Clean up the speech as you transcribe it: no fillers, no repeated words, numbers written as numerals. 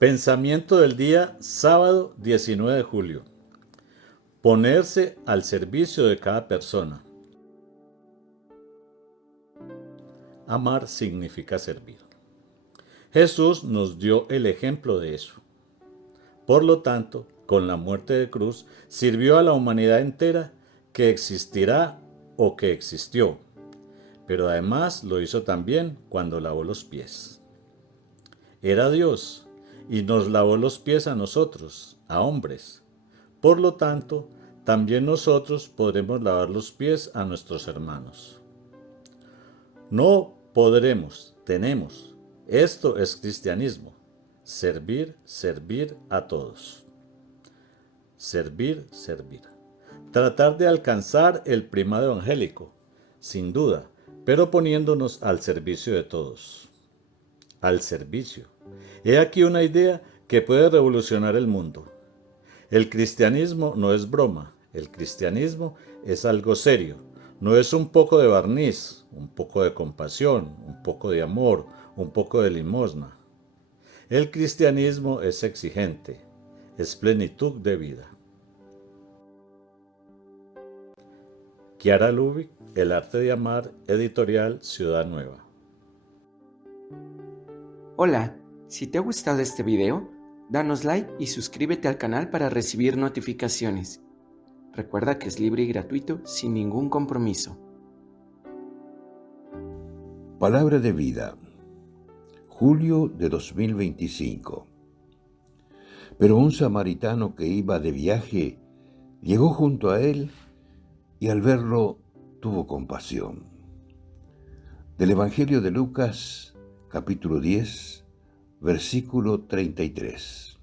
Pensamiento del día sábado 19 de julio. Ponerse al servicio de cada persona. Amar significa servir. Jesús nos dio el ejemplo de eso. Por lo tanto, con la muerte de cruz, sirvió a la humanidad entera que existirá o que existió, pero además lo hizo también cuando lavó los pies. Era Dios y nos lavó los pies a nosotros, a hombres. Por lo tanto, también nosotros podremos lavar los pies a nuestros hermanos. No podremos, tenemos. Esto es cristianismo. Servir, servir a todos. Servir, servir. Tratar de alcanzar el primado evangélico, sin duda, pero poniéndonos al servicio de todos. Al servicio. He aquí una idea que puede revolucionar el mundo. El cristianismo no es broma, el cristianismo es algo serio. No es un poco de barniz, un poco de compasión, un poco de amor, un poco de limosna. El cristianismo es exigente, es plenitud de vida. Chiara Lubich, El arte de amar, editorial Ciudad Nueva. Hola, si te ha gustado este video, danos like y suscríbete al canal para recibir notificaciones. Recuerda que es libre y gratuito sin ningún compromiso. Palabra de vida, julio de 2025. Pero un samaritano que iba de viaje llegó junto a él y al verlo tuvo compasión. Del Evangelio de Lucas, capítulo 10, versículo 33.